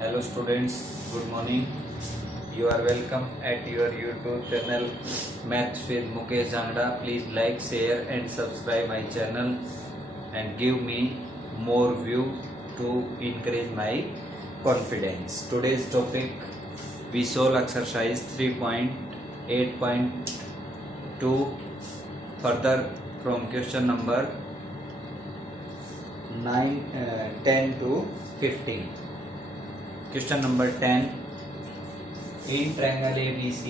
Hello students, good morning. You are welcome at your YouTube channel Maths with Mukesh Jangda. Please like, share and subscribe my channel and give me more view to increase my confidence. Today's topic we solve exercise 3.8.2 further from question number 10 to 15. Question number 10 in triangle ABC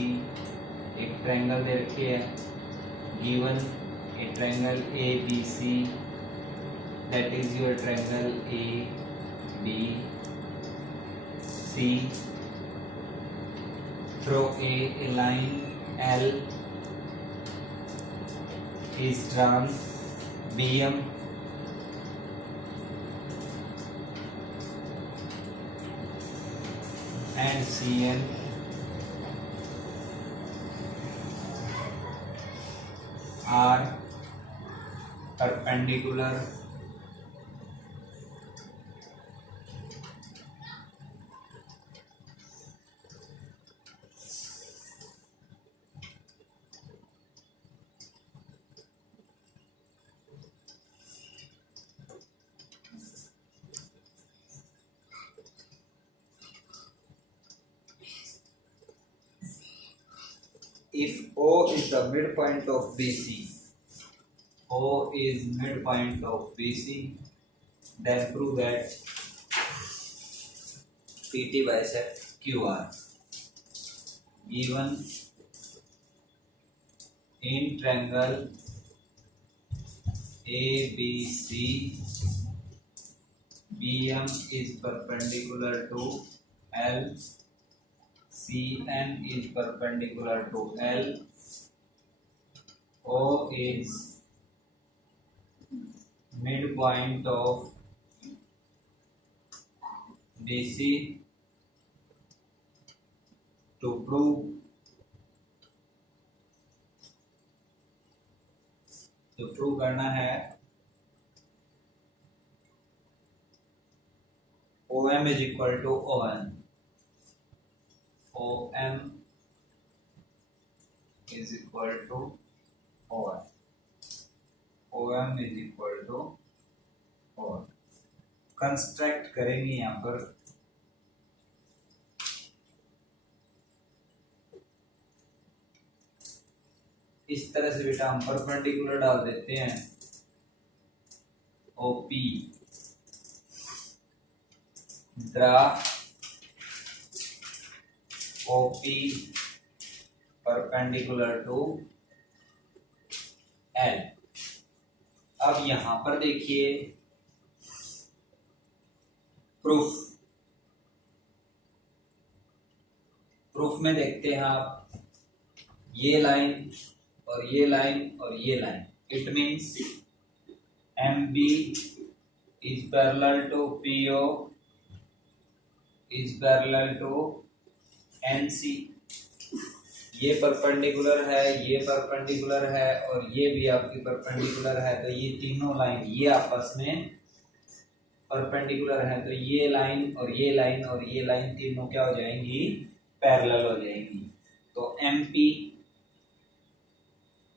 एक triangle दे रखी है given A triangle ABC that is your triangle ABC through a line L is drawn BM and CN are perpendicular if O is the midpoint of BC. O is midpoint of BC, then prove that PT bisect QR. Given in triangle ABC, BM is perpendicular to L. CN is perpendicular to L. O is midpoint of BC. To prove करना है OM is equal to ON. OM is equal to ON. OM is equal to ON. Construct करेंगे यहाँ पर इस तरह से बेटा हम परपेंडिकुलर डाल देते हैं OP draw OP perpendicular to L. अब यहां पर देखिए प्रूफ में देखते हैं आप ये लाइन और ये लाइन और ये line it means MB is parallel to PO is parallel to NC. ये परपेंडिकुलर है, ये परपेंडिकुलर है और ये भी आपकी परपेंडिकुलर है, तो ये तीनों लाइन ये आपस में परपेंडिकुलर है, तो ये लाइन और ये लाइन और ये लाइन तीनों क्या हो जाएंगी, पैरेलल हो जाएंगी. तो MP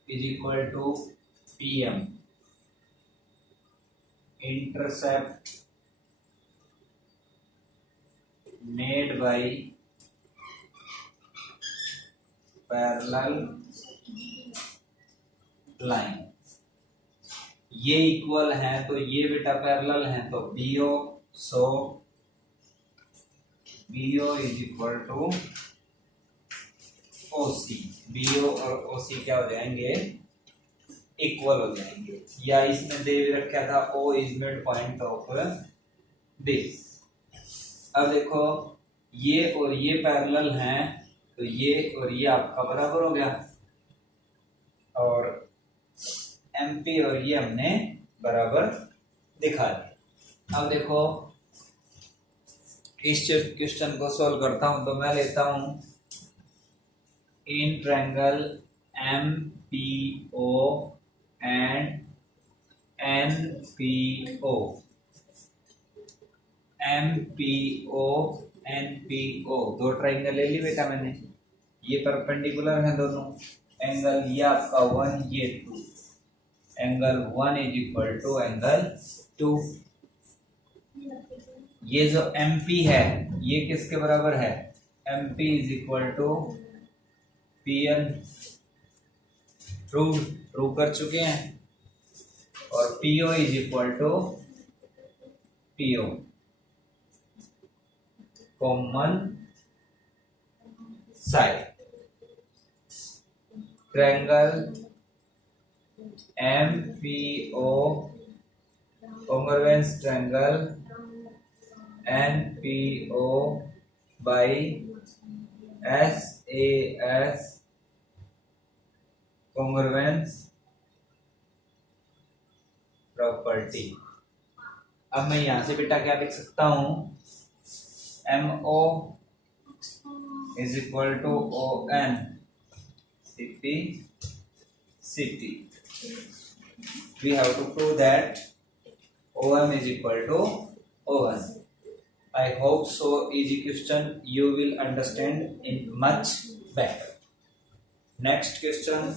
is equal to PM. Intercept made by parallel line. ये इक्वल है तो ये बेटा पैरेलल है तो BO, so BO is equal to OC. BO और OC क्या हो जाएंगे, इक्वल हो जाएंगे. या इसमें दे रखा था O is mid point of this. अब देखो ये और ये पैरेलल हैं तो ये और ये आपका बराबर हो गया और MP और ये हमने बराबर दिखा दिया. अब देखो इस क्वेश्चन को सॉल्व करता हूं तो मैं लेता हूं in triangle MPO and NPO. MPO NPO, दो ट्राइंगल ले ली बेटा मैंने, ये परपेंडिकुलर है दोनों, एंगल ये आपका 1 ये 2, angle 1 is equal to angle 2। ये जो MP है ये किसके बराबर है, MP is equal to PN, prove कर चुके हैं, और PO is equal to PO, common side. Triangle MPO congruence triangle NPO by SAS congruence property. अब मैं यहां से बेटा क्या लिख सकता हूं, MO is equal to ON CP we have to prove that OM is equal to ON. I hope so easy question you will understand in much better. Next question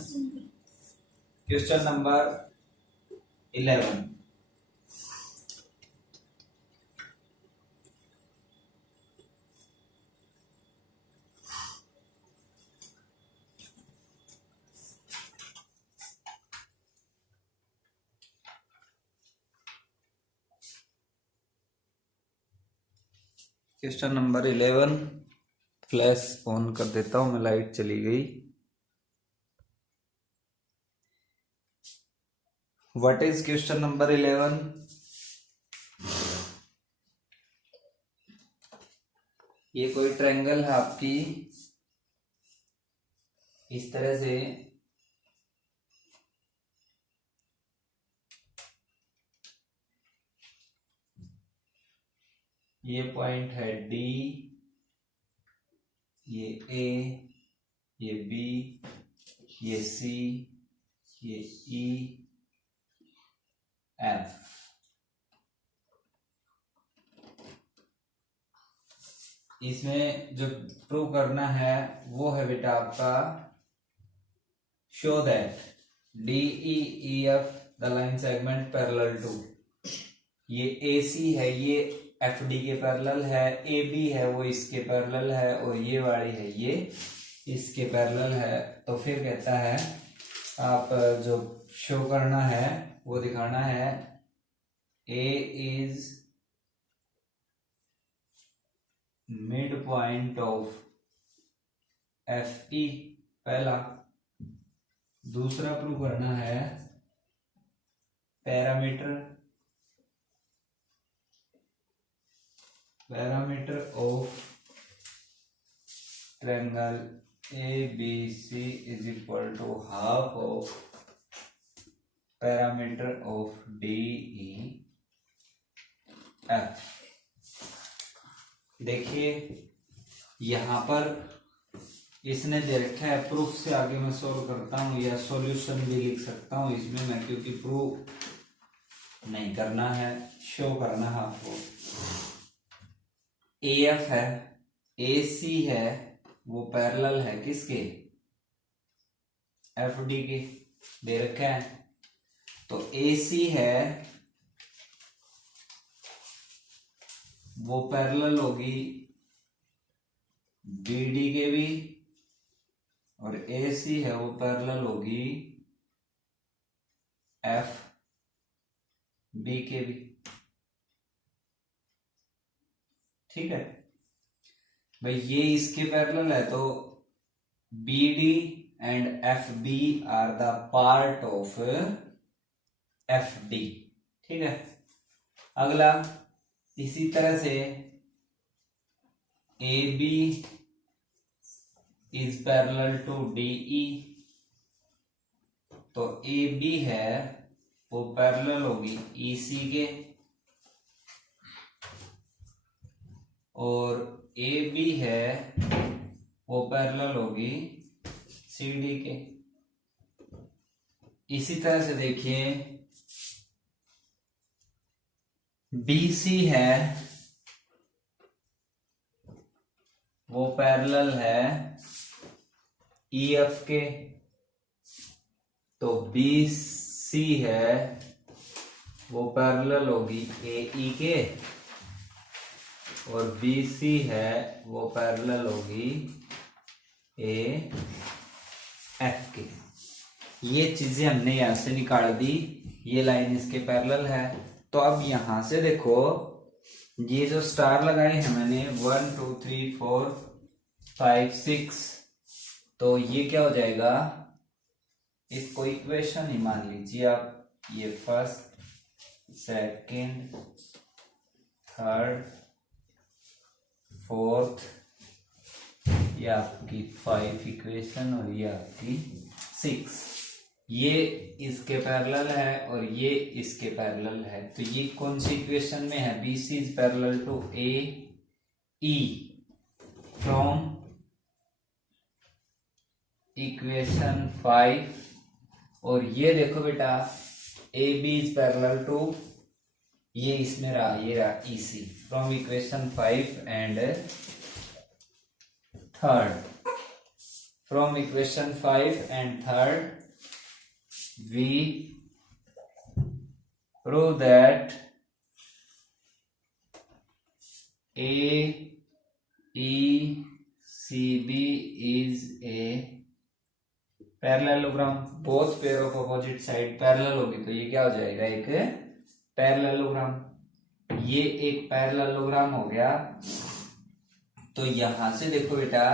number 11. Question number 11, flash on कर देता हूं मैं, light चली गई। What is question number 11? ये कोई triangle है आपकी इस तरह से, ये पॉइंट है D, ये A, ये B, ये C, ये E, F। इसमें जो प्रूव करना है वो है बेटा आपका, show that DEEF the line segment parallel to, ये AC है ये FD के पैरेलल है, AB है वो इसके पैरेलल है, और ये वाली है ये इसके पैरेलल है। तो फिर कहता है आप जो शो करना है वो दिखाना है, A is mid point of FE पहला, दूसरा प्रूव करना है parameter of triangle ABC is equal to half of parameter of DEF। देखिए यहां पर इसने दे रखा है, प्रूफ से आगे मैं सोल्व करता हूं या सॉल्यूशन भी लिख सकता हूं इसमें मैं, क्योंकि प्रूफ नहीं करना है, शो करना है आपको। AF है, AC है, वो पैरेलल है किसके, FD के, दे रखा है। तो AC है वो पैरेलल होगी BD के भी, और AC है वो पैरेलल होगी FB के भी, ठीक है भाई। ये इसके पैरेलल है तो BD and FB are the part of FD, ठीक है। अगला इसी तरह से AB is parallel to DE, तो AB है वो पैरेलल होगी EC के, और AB है वो पैरेलल होगी CD के। इसी तरह से देखिए BC है वो पैरेलल है EF के, तो BC है वो पैरेलल होगी AE के, और BC है वो पैरेलल होगी AF के। ये चीजें हमने यहां से निकाल दी, ये लाइन इसके पैरेलल है। तो अब यहां से देखो, ये जो स्टार लगाए हैं मैंने 1 2 3 4 5 6, तो ये क्या हो जाएगा, इसको इक्वेशन ही मान लीजिए आप। ये फर्स्ट, सेकंड, थर्ड, फोर्थ, ये आपकी 5 इक्वेशन, और ये आपकी 6। ये इसके पैरेलल है और ये इसके पैरेलल है। तो ये कौन सी इक्वेशन में है, BC is parallel to AE from equation 5। और ये देखो बेटा, AB इज पैरेलल टू, ये इसमें रहा, ये रहा EC from equation 5 and third. From equation 5 and third we prove that AECB is a parallelogram। both pair of opposite side parallel होगी, तो ये क्या हो जाएगा, एक पैरेललोग्राम। ये एक पैरेललोग्राम हो गया। तो यहां से देखो बेटा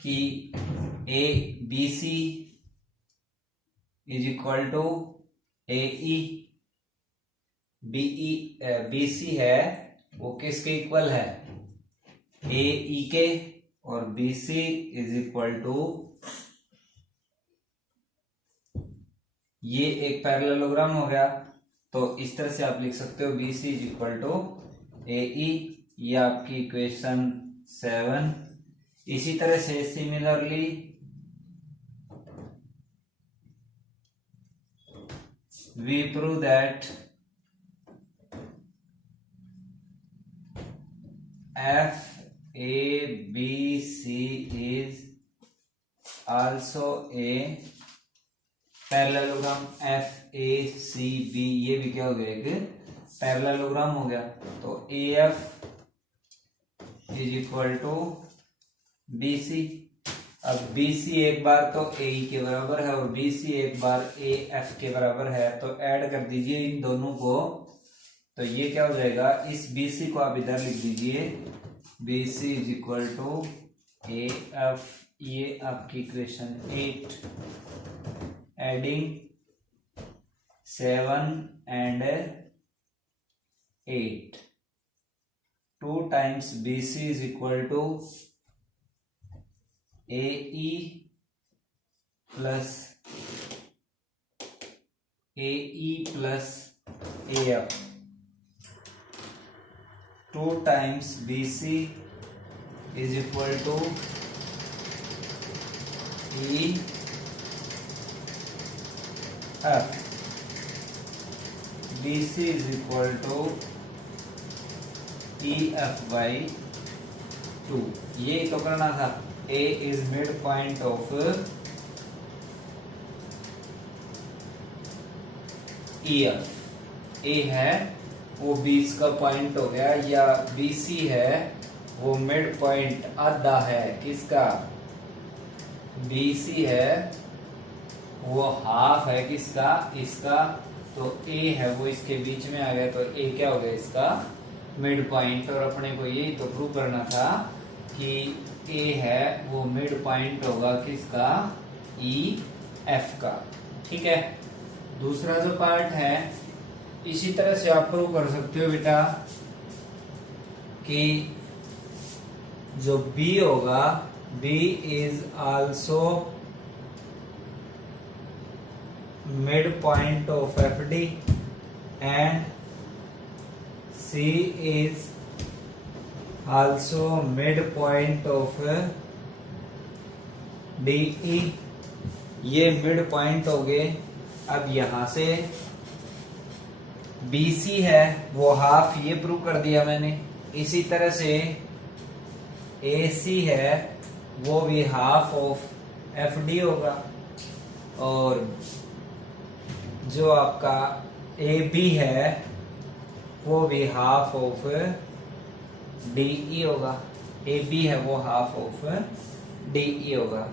कि ABC is equal to AE, BC है वो किसके इक्वल है, AE के, और BC इज इक्वल टू, ये एक पैरेललोग्राम हो गया। तो इस तरह से आप लिख सकते हो BC is equal to AE, ये आपकी इक्वेशन 7। इसी तरह से similarly we prove that FABC is also a parallelogram. FACB ये भी क्या हो गया, एक पैरेललोग्राम हो गया। तो AF is equal to BC। अब BC एक बार तो AE के बराबर है और BC एक बार AF के बराबर है, तो ऐड कर दीजिए इन दोनों को। तो ये क्या हो जाएगा, इस BC को आप इधर लिख दीजिए, BC is equal to AF, ये आपकी equation 8। Adding 7 and 8, 2 times BC is equal to AE plus AF, 2 times BC is equal to EF, BC is equal to EF by 2। ये तो करना था। A is midpoint of EF। A है वो बीच का point हो गया, या BC है वो मिड पॉइंट आधा है किसका, BC है वो हाफ है किसका, इसका। तो A है वो इसके बीच में आ गया, तो A क्या हो गया, इसका मिड पॉइंट। और अपने को यही तो प्रूव करना था कि A है वो मिड पॉइंट होगा किसका, EF का। ठीक है। दूसरा जो पार्ट है, इसी तरह से आप प्रूव कर सकते हो बेटा कि जो B होगा, B is also mid point of FD and C is also midpoint of DE। ये मिड पॉइंट हो गए। अब यहां से BC है वो हाफ, ये प्रूव कर दिया मैंने। इसी तरह से AC है वो भी हाफ ऑफ FD होगा, और जो आपका AB है वो भी हाफ ऑफ DE होगा। AB है वो हाफ ऑफ DE होगा।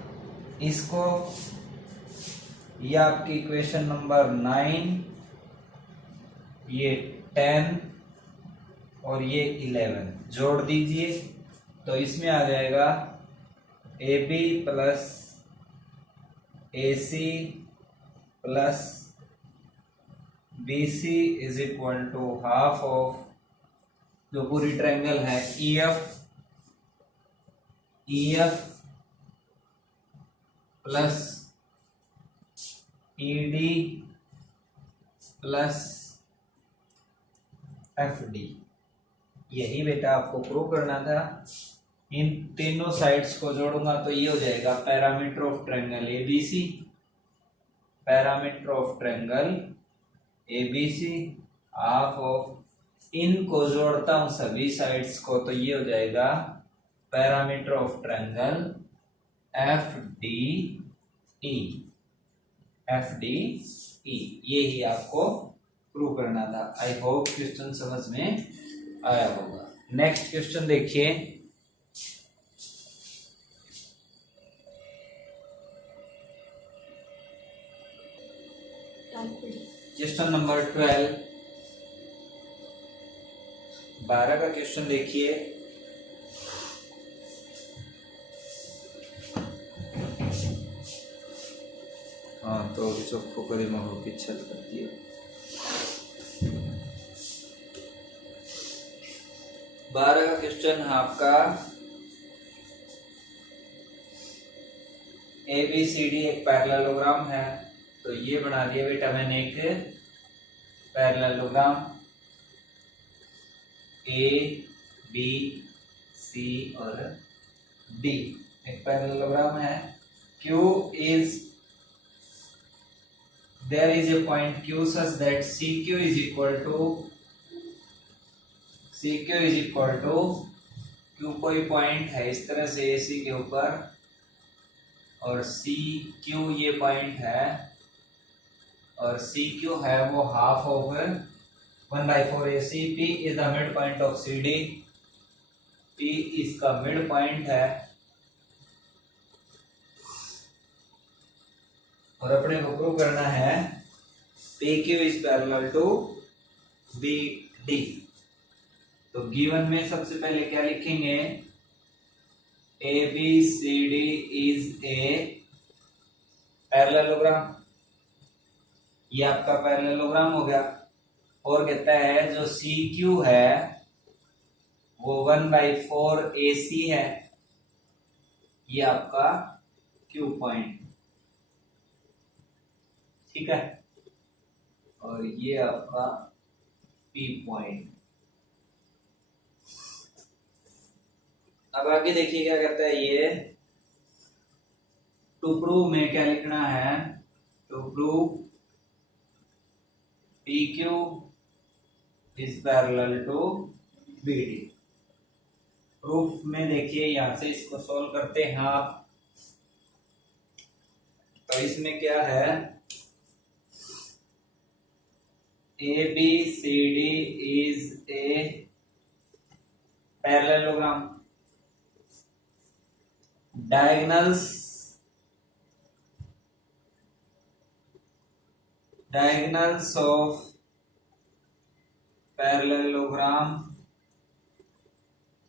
इसको, ये आपकी इक्वेशन नंबर 9, ये 10 और ये 11 जोड़ दीजिए तो इसमें आ जाएगा AB plus AC plus BC is equal to half of जो पूरी ट्रायंगल है EF plus ED plus FD। यही बेटा आपको प्रूव करना था। इन तीनों साइड्स को जोड़ूंगा तो ये हो जाएगा parameter of triangle ABC, parameter of triangle ABC half of, इनको जोड़ता हूं सभी साइड्स को तो ये हो जाएगा पैरामीटर ऑफ ट्रायंगल FDE। ये ही आपको प्रूव करना था। आई होप क्वेश्चन समझ में आया होगा। नेक्स्ट क्वेश्चन देखिए, क्वेश्चन नंबर 12, 12 का क्वेश्चन देखिए। हाँ तो चौको करी महो की छल करती है। 12 का क्वेश्चन है आपका ABCD एक पैरेललोग्राम है, तो ये बना दिया बेटा मैंने एक पैरेललोग्राम ABC और D एक पैरेललोग्राम है। There is a point Q such that CQ is equal to Q कोई पॉइंट है इस तरह से AC के ऊपर, और CQ ये पॉइंट है, और CQ है वो half of 1/4 AC। P is the mid point of CD, P इसका मिड पॉइंट है, और अपने को प्रूव करना है PQ is parallel to BD। तो गिवन में सबसे पहले क्या लिखेंगे, ABCD is a पैरेललोग्राम, ये आपका पैरेललोग्राम हो गया। और कहता है जो CQ है वो 1/4 AC है, ये आपका Q पॉइंट, ठीक है, और ये आपका P पॉइंट। अब आगे देखिए क्या कहता है ये, टू प्रूव में क्या लिखना है, to prove PQ is parallel to BD। Proof में देखिए यहां से इसको सॉल्व करते हैं आप, तो इसमें क्या है, ABCD is a parallelogram, diagonals of parallelogram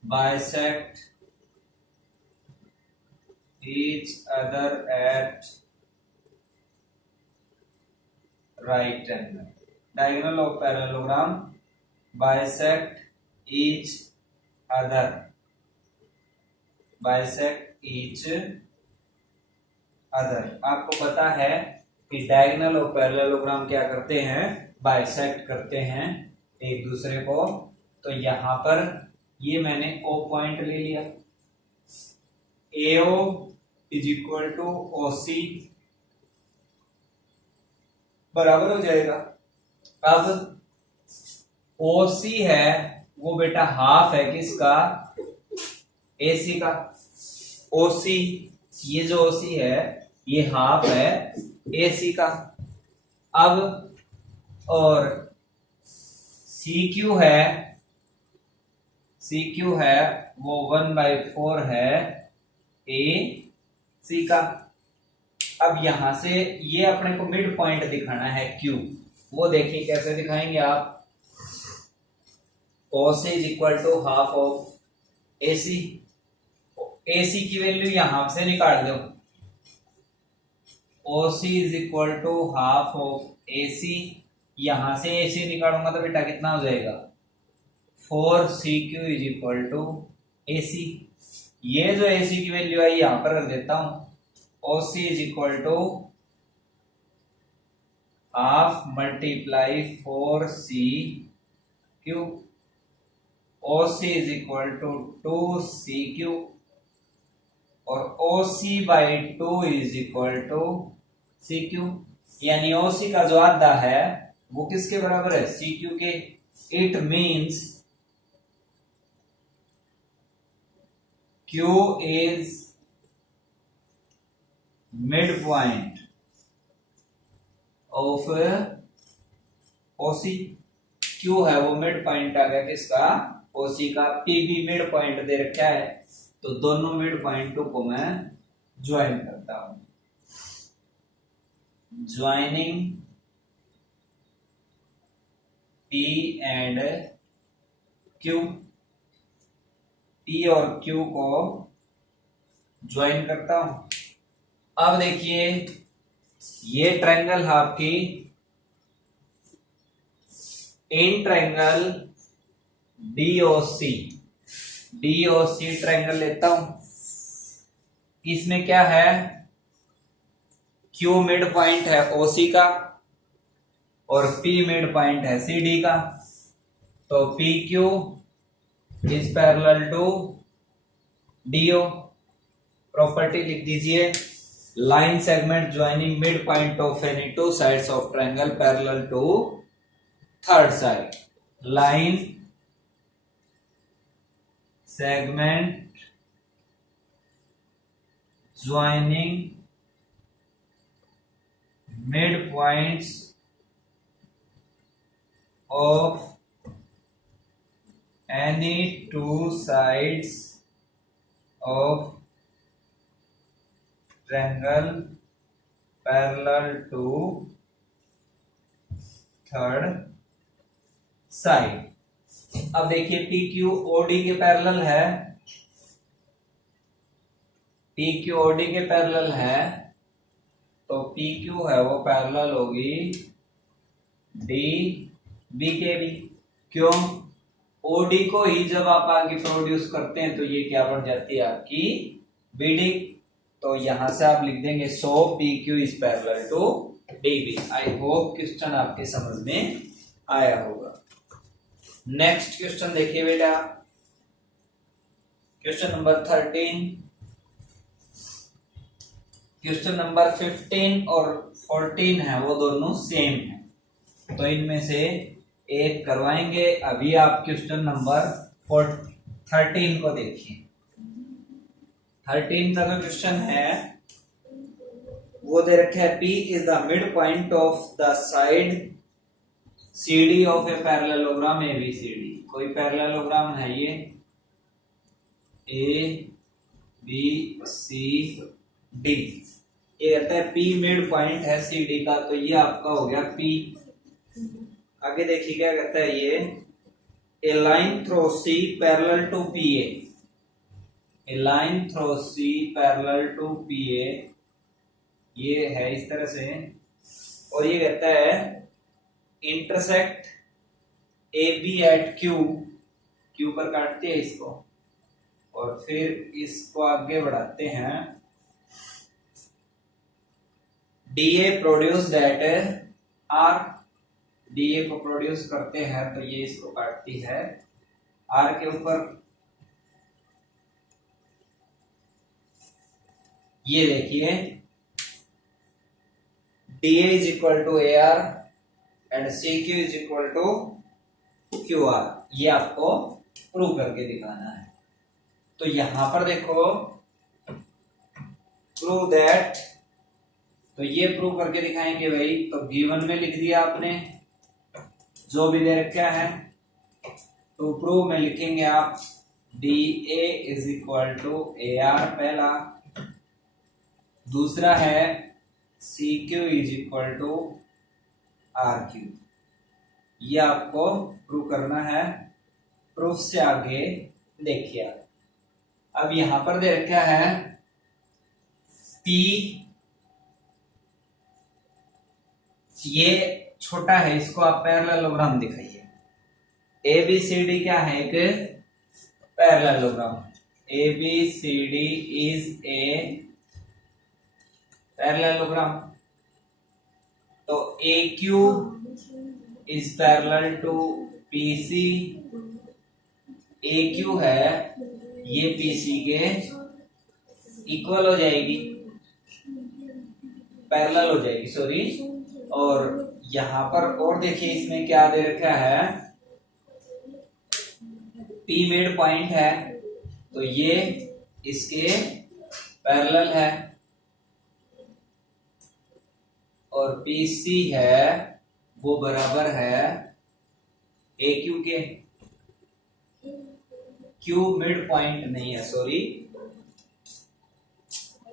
bisect each other at right angle। Diagonal of parallelogram bisect each other, आपको पता है कि डायगोनल और पैरेललोग्राम क्या करते हैं, बाइसेक्ट करते हैं एक दूसरे को। तो यहां पर ये मैंने O पॉइंट ले लिया, AO is equal to OC बराबर हो जाएगा। अब OC है वो बेटा हाफ है किसका, AC का, OC ये जो OC है ये हाफ है AC का। अब और CQ है वो 1/4 है AC का। अब यहां से ये अपने को मिड पॉइंट दिखाना है Q, वो देखिए कैसे दिखाएंगे आप। OC is equal to half of AC, AC की वैल्यू यहां से निकाल दो। OC is equal to half of AC, यहां से AC निकालूंगा तो बेटा कितना हो जाएगा 4CQ is equal to AC। ये जो AC की वैल्यू आई यहां पर रख देता हूं। OC is equal to half multiply 4CQ, OC is equal to 2CQ और OC by 2 is equal to CQ, यानी OC का जो आधा है वो किसके बराबर है CQ के। It means Q is midpoint of OC। Q है वो मिड पॉइंट आ गया किसका OC का। P भी मिड पॉइंट दे रखा है, तो दोनों मिड पॉइंटों को मैं ज्वाइन करता हूं। Joining P and Q, P और Q को ज्वाइन करता हूं। अब देखिए ये ट्रायंगल है आपकी इन ट्रायंगल DOC ट्रायंगल लेता हूं। इसमें क्या है Q मिड पॉइंट है OC का और P मिड पॉइंट है CD का, तो PQ is parallel to DO। Property लिख दीजिए, line segment joining mid point of any two sides of triangle parallel to third side. Line segment joining mid points of any two sides of triangle parallel to third side। अब देखिए PQ OD के parallel है, PQ OD के parallel है, तो PQ है वो parallel होगी DB के भी। क्यों OD को ही जब आप आगे प्रोड्यूस करते हैं तो ये क्या बन जाती है आपकी BD, तो यहां से आप लिख देंगे so PQ is parallel to DB। I hope question आपके समझ में आया होगा। नेक्स्ट क्वेश्चन देखिए बेटा, क्वेश्चन नंबर 13। क्वेश्चन नंबर 15 और 14 है वो दोनों सेम है, तो इनमें से एक करवाएंगे। अभी आप क्वेश्चन नंबर 13 को देखिए। 13 का जो क्वेश्चन है वो दे रखा है P is the mid point of the side CD of a parallelogram ABCD। कोई पैरेललोग्राम है ये ABCD, ये कहता है P मिड पॉइंट है CD का, तो ये आपका हो गया P। आगे देखिए क्या कहता है ये, A line through C parallel to PA, A line through C parallel to PA, ये है इस तरह से, और ये कहता है इंटरसेक्ट AB एट Q पर काटते हैं इसको, और फिर इसको आगे बढ़ाते हैं। DA produced at R, DA को प्रोड्यूस करते हैं तो ये इसको काटती है R के ऊपर। ये देखिए DA is equal to AR and CQ is equal to QR, ये आपको प्रूव करके दिखाना है। तो यहां पर देखो प्रूव दैट, तो ये प्रूव करके दिखाएंगे भाई। तो गिवन में लिख दिया आपने जो भी दे रखा है, तो प्रूव में लिखेंगे आप D A is equal to A R पहला, दूसरा है C Q is equal to R Q. ये आपको प्रूव करना है। प्रूफ से आगे देखिए, अब यहां पर दे रखा है P, ये छोटा है, इसको आप पैरेललोग्राम दिखाइए। ए बी सी डी क्या है, एक parallelogram. A B C D is a parallelogram. तो A Q is parallel to P C, A Q है ये पी सी के इक्वल हो जाएगी, पैरेलल हो जाएगी, सॉरी। और यहां पर और देखिए इसमें क्या दे रखा है, P मिड पॉइंट है, तो ये इसके पैरेलल है, और PC है वो बराबर है AQ के। Q मिड पॉइंट नहीं है, sorry.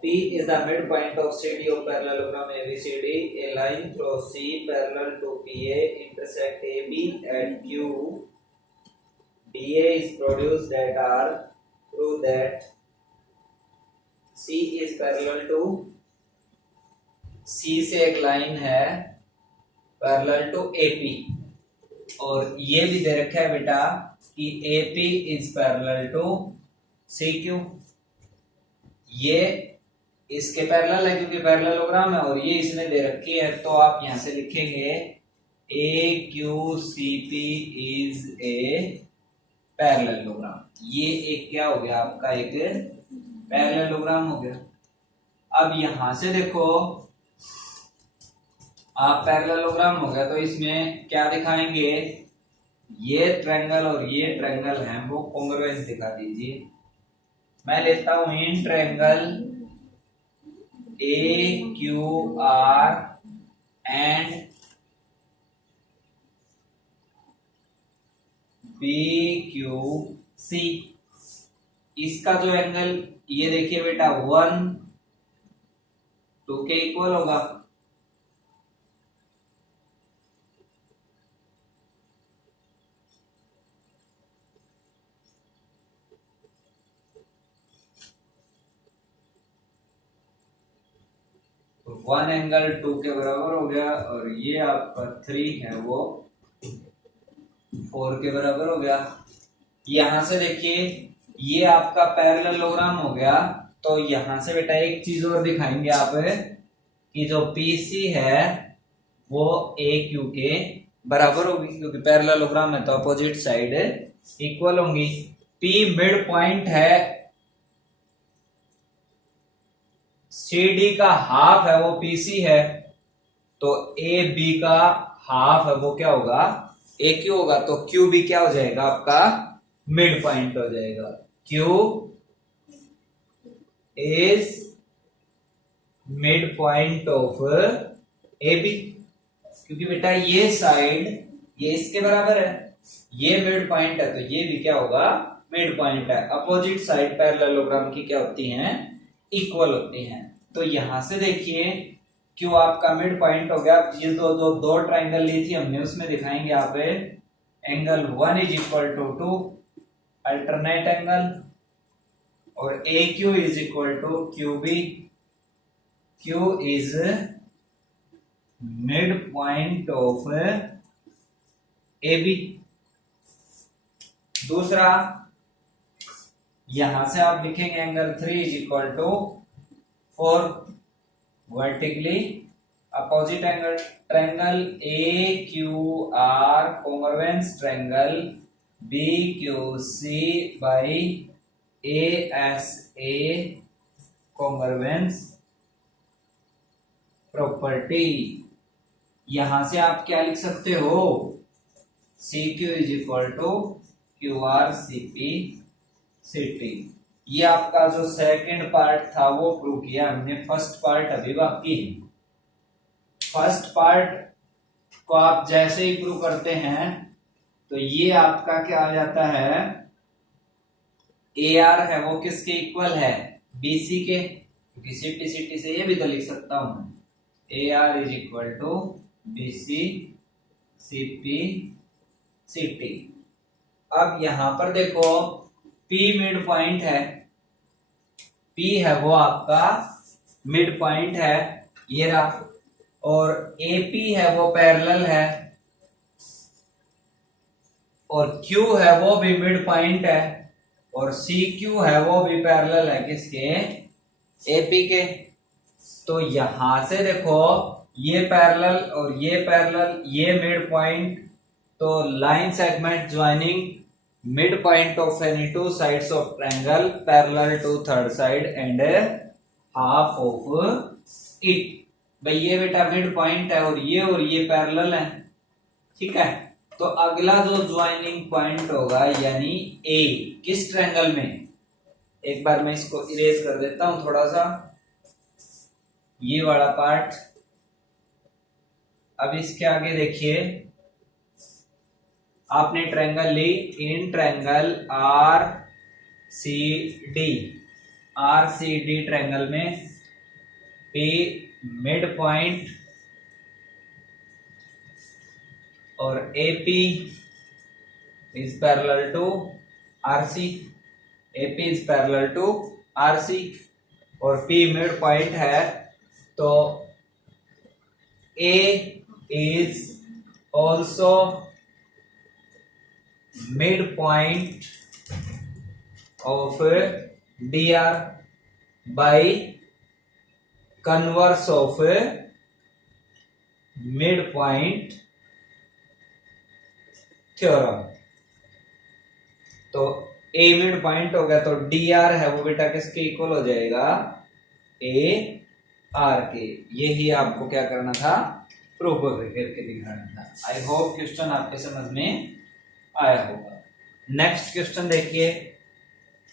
P is the midpoint of CD of parallelogram ABCD. A line through C parallel to PA intersect AB at Q. DA is produced at R. Prove that C is parallel to, C से एक line है parallel to AP, और ये भी दे रखा है बेटा कि AP is parallel to CQ। ये इसके पैरेलल है क्योंकि पैरेललोग्राम है, और ये इसमें दे रखी है, तो आप यहां से लिखेंगे AQCP इज ए पैरेललोग्राम। ये एक क्या हो गया आपका, एक पैरेललोग्राम हो गया। अब यहां से देखो आप पैरेललोग्राम हो गया, तो इसमें क्या दिखाएंगे, ये ट्रायंगल और ये ट्रायंगल है वो कॉन्ग्रुएंस दिखा दीजिए। मैं लेता हूं in triangle AQR and BQC। इसका जो एंगल ये देखिए बेटा 1 2 के इक्वल होगा, तो 1 एंगल 2 के बराबर हो गया, और ये आपका 3 है वो 4 के बराबर हो गया। यहां से देखिए ये आपका पैरेललोग्राम हो गया। तो यहां से बेटा एक चीज और दिखाएंगे आप कि जो PC है वो AQ के बराबर होगी, क्योंकि पैरेललोग्राम है तो अपोजिट साइड इक्वल होंगी। P मिड पॉइंट है, CD का हाफ है वो PC है, तो AB का हाफ है वो क्या होगा, AQ होगा। तो QB क्या हो जाएगा आपका, मिड पॉइंट हो जाएगा। Q is mid point of AB, क्योंकि बेटा ये साइड ये इसके बराबर है, ये मिड पॉइंट है, तो ये भी क्या होगा, मिड पॉइंट है। अपोजिट साइड पैरेललोग्राम की क्या होती हैं, इक्वल होती हैं। तो यहां से देखिए क्यों आपका मिड पॉइंट हो गया। ये दो ट्राइंगल ली थी हमने, उसमें दिखाएंगे आप angle 1 is equal to 2 alternate angle, और AQ is equal to QB। Q is mid point of AB। दूसरा यहां से आप लिखेंगे angle 3 is equal to 4 vertically opposite angle. Triangle AQR congruence triangle BQC by ASA congruence property. यहां से आप क्या लिख सकते हो, CQ is equal to QR CP CT। ये आपका जो सेकंड पार्ट था वो प्रूव किया हमने, फर्स्ट पार्ट अभी बाकी है। फर्स्ट पार्ट को आप जैसे ही प्रूव करते हैं तो ये आपका क्या आ जाता है, ए आर है वो किसके इक्वल है, बीसी के, क्योंकि सीटी सीटी से ये भी तो लिख सकता हूं मैं, A R is equal to BC CP CT. अब यहां पर देखो पी मिड पॉइंट है, पी है वो आपका मिड पॉइंट है ये रहा, और एपी है वो पैरेलल है, और क्यू है वो भी मिड पॉइंट है, और सी क्यू है वो भी पैरेलल है किसके, एपी के। तो यहां से देखो ये पैरेलल और ये पैरेलल, ये मिड पॉइंट, तो line segment joining mid point of any two sides of triangle parallel to third side and half of it. भाई ये बेटा मिड पॉइंट है और ये पैरेलल है, ठीक है। तो अगला जो ज्वाइनिंग पॉइंट होगा यानी ए, किस ट्रायंगल में, एक बार मैं इसको इरेज कर देता हूं थोड़ा सा, ये वाला पार्ट। अब इसके आगे देखिए, आपने ट्रायंगल ली, in triangle R C D triangle में पी मिड पॉइंट और AP is parallel to RC, AP is parallel to RC, और पी मिड पॉइंट है, तो A is also mid point of D R by converse of mid point theorem. तो A mid point हो गया, तो D R है वो बेटा किसके इक्वल हो जाएगा, ए आर के। यही आपको क्या करना था, प्रूफ करके दिखाना था। आई होप क्वेश्चन आपके समझ में आया होगा। नेक्स्ट क्वेश्चन देखिए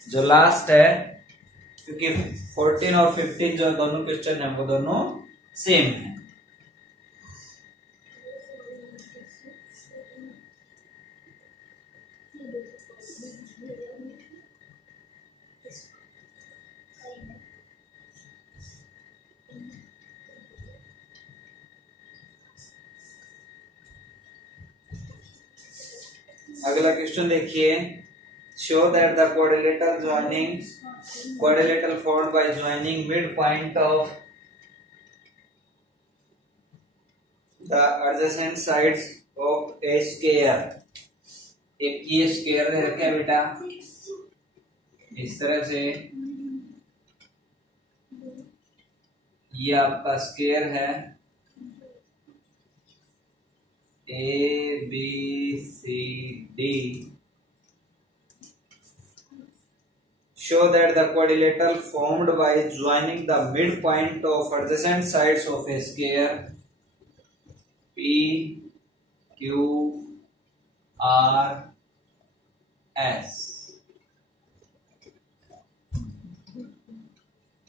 जो लास्ट है, क्योंकि 14 और 15 जो दोनों क्वेश्चन है वो दोनों सेम है। अगला क्वेश्चन देखिए, show that the quadrilateral formed by joining midpoint of the adjacent sides of a square। एक ये स्क्वायर दे रखा है बेटा इस तरह से, ये आपका स्क्वायर है A B C D. Show that the quadrilateral formed by joining the midpoint of adjacent sides of a square P, Q, R, S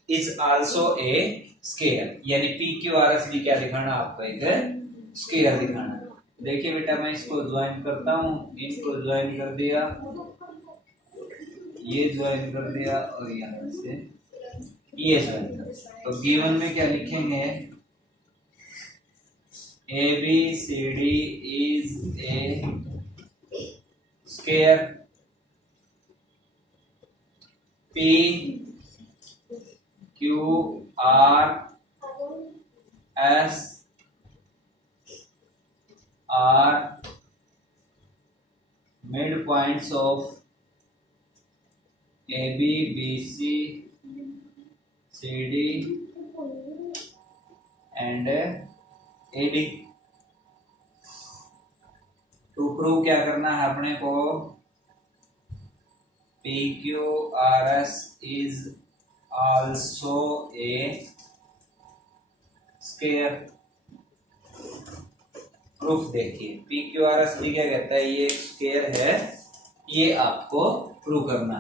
is also a square। यानी P, Q, R, S भी क्या दिखाना आपको, एक square दिखाना। देखिए बेटा मैं इसको ज्वाइन करता हूं, इनको ज्वाइन कर दिया, ये ज्वाइन कर दिया, और यहां से ये ज्वाइन कर दिया। तो गिवन में क्या लिखेंगे, A B C D is a square, P Q R S are mid points of A B B C C D and A D. To prove क्या करना है अपने को, P Q R S is also a square. Proof देखिए, P Q R S भी क्या कहता है, ये स्क्वायर है, ये आपको प्रूव करना।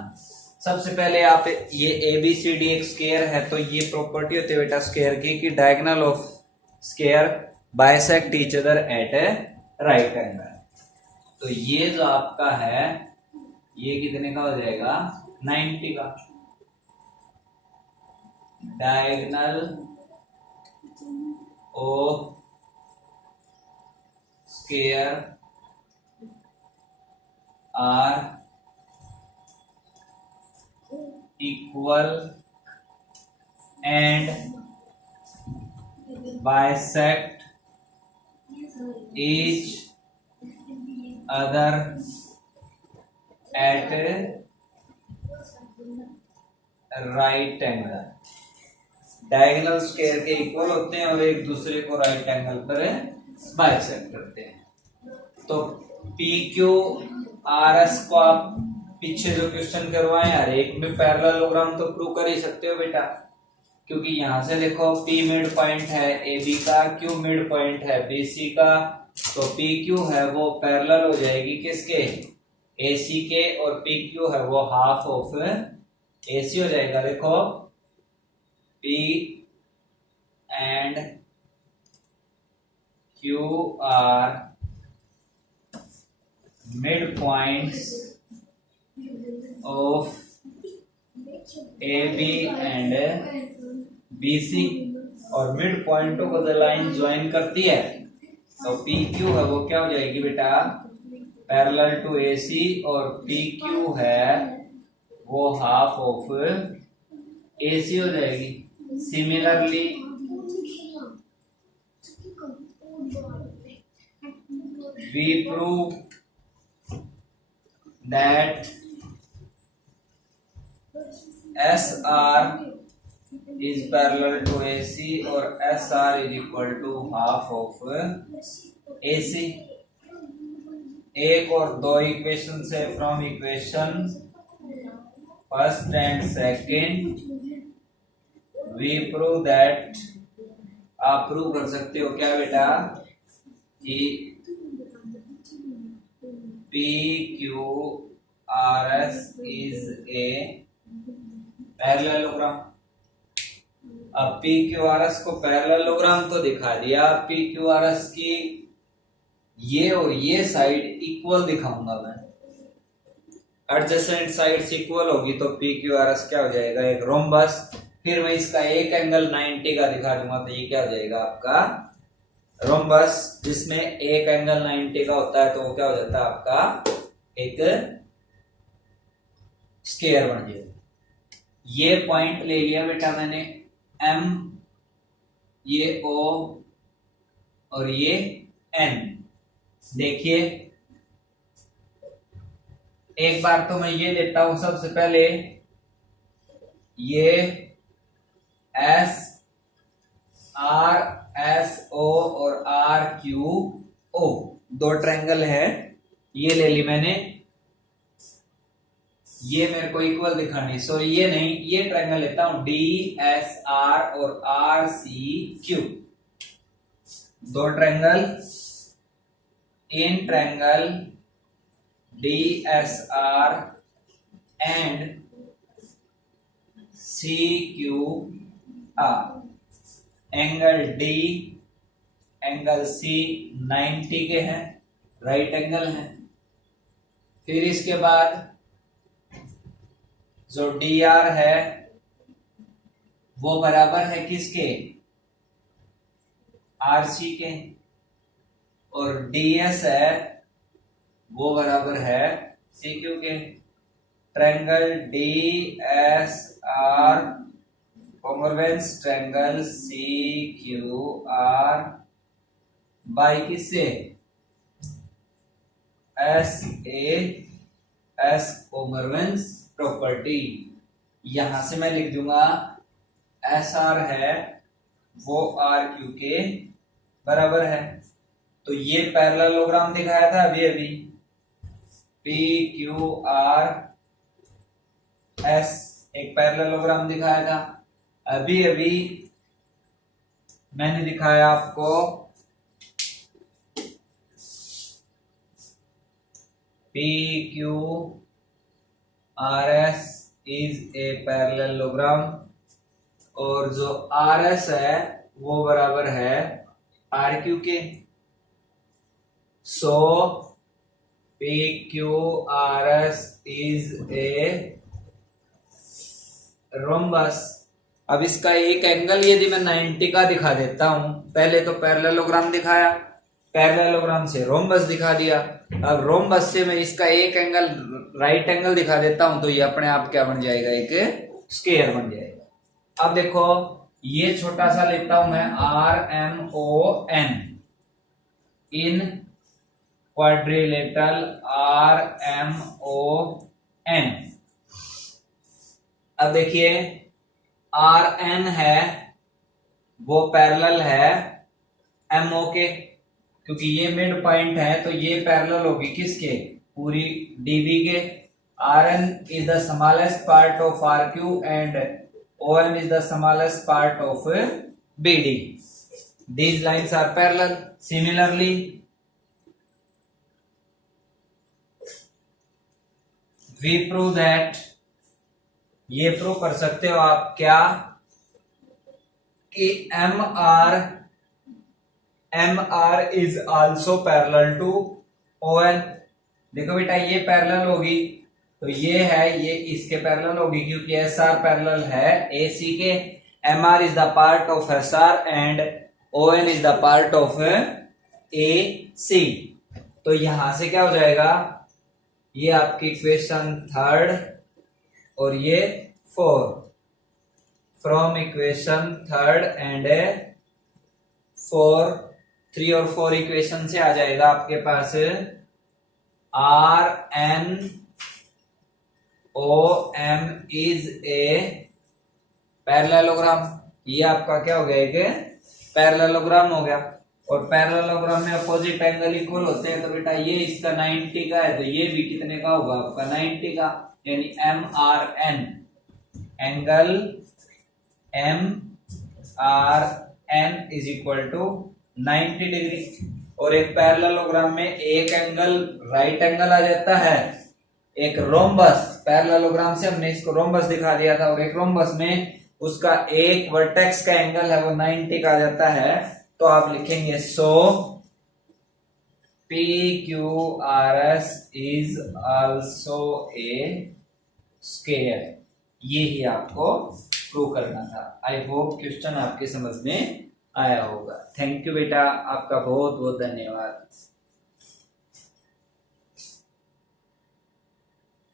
सबसे पहले आप ये ABCD एक स्क्वायर है, तो ये प्रॉपर्टी होती है बेटा स्क्वायर की कि diagonal of square bisect each other eight A right angle. तो ये जो आपका है ये कितने का हो जाएगा 90 का। Diagonal of square are equal and bisect each other at right angle. Diagonal square के इक्वल होते हैं और एक दूसरे को राइट एंगल पर बाइसेक्ट करते हैं। तो PQRS को आप पीछे जो क्वेश्चन करवाए यार एक में पैरेललोग्राम तो प्रूव कर ही सकते हो बेटा, क्योंकि यहां से देखो P मिड पॉइंट है AB का, Q मिड पॉइंट है BC का, तो PQ है वो पैरेलल हो जाएगी किसके AC के, और PQ है वो हाफ ऑफ AC हो जाएगा। देखो P and Q are mid points of AB and BC, और मिड पॉइंटों को जो लाइन ज्वाइन करती है तो PQ है वो क्या हो जाएगी बेटा पैरेलल टू AC, और PQ है वो हाफ ऑफ AC हो जाएगी। Similarly we prove that SR is parallel to AC और SR is equal to half of AC। एक और दो इक्वेशन से from equation first and second we prove that, आप प्रूव कर सकते हो क्या बेटा कि PQRS is a पैरेललोग्राम। अब PQRS को पैरेललोग्राम तो दिखा दिया, PQRS की ये और ये साइड इक्वल दिखाऊंगा मैं, एडजेसेंट साइड्स इक्वल होगी तो PQRS क्या हो जाएगा एक रोम्बस। फिर मैं इसका एक एंगल 90 का दिखा दूंगा तो ये क्या हो जाएगा आपका रोम्बस, जिसमें एक एंगल 90 का होता है तो वो क्या हो जाता है आपका एक स्क्वायर बन जाएगा। ये पॉइंट ले लिया बेटा मैंने M, ये O और ये N। देखिए एक बार तो मैं ये देता हूं, सबसे पहले ये S R S O और R Q O दो ट्रायंगल है, ये ले ली मैंने, ये मेरे को इक्वल दिखानी, सो ये नहीं, ये ट्रायंगल लेता हूं D S R और R C Q, दो triangle. In triangle D S R and C Q R angle D angle C 90 के हैं, राइट एंगल है। फिर इसके बाद जो DR है वो बराबर है किसके RC के, और DS है वो बराबर है CQ के। Triangle DSR congruence triangle CQR by किससे SAS कॉन्ग्रुएंस प्रॉपर्टी। यहां से मैं लिख दूंगा SR है वो RQ के बराबर है। तो ये पैरेललोग्राम दिखाया था अभी अभी PQRS एक पैरेललोग्राम दिखाया था अभी अभी, मैंने दिखाया आपको PQRS इज ए पैरेललोग्राम और जो आर एस है वो बराबर है आर क्यू के। So P Q R S is a rhombus. अब इसका एक एंगल यदि मैं 90 का दिखा देता हूं, पहले तो पैरेललोग्राम दिखाया, पैरेललोग्राम से रोम्बस दिखा दिया, अब रोम्बस से मैं इसका एक एंगल राइट एंगल दिखा देता हूं तो ये अपने आप क्या बन जाएगा, एक स्क्वायर बन जाएगा। अब देखो ये छोटा सा लेता हूं मैं R M O N in quadrilateral R M O N. अब देखिए आर एन है वो पैरेलल है एम ओ के, क्योंकि ये मिड पॉइंट है तो ये पैरेलल होगी किसके, पूरी डीबी के। R N is the smallest part of R Q and O N is the smallest part of B D. These lines are parallel. Similarly we prove that, ये prove कर सकते हो आप क्या, कि M R is also parallel to O N. देखो बेटा ये पैरेलल होगी तो ये है, ये इसके पैरेलल होगी क्योंकि एस आर पैरेलल है ए सी के। M R is the part of S R and O N is the part of A C. तो यहां से क्या हो जाएगा, ये आपकी इक्वेशन थर्ड और ये four. From equation third and four, 3 और 4 इक्वेशन से आ जाएगा आपके पास R N O M is a parallelogram. ये आपका क्या हो गया, एक पैरेललोग्राम हो गया। और पैरेललोग्राम में अपोजिट एंगल इक्वल होते हैं तो बेटा ये इसका 90 का है तो ये भी कितने का होगा आपका 90 का, यानी M R N angle M R N is equal to 90 degree. और एक पैरेललोग्राम में एक एंगल राइट एंगल आ जाता है, एक रोम्बस, पैरेललोग्राम से हमने इसको रोम्बस दिखा दिया था, और एक रोम्बस में उसका एक वर्टेक्स का एंगल है वो 90 का आ जाता है। तो आप लिखेंगे so P Q R S is also a square. ये ही आपको प्रूव करना था। आई होप क्वेश्चन आपके समझ में आया होगा। थैंक यू बेटा, आपका बहुत बहुत धन्यवाद।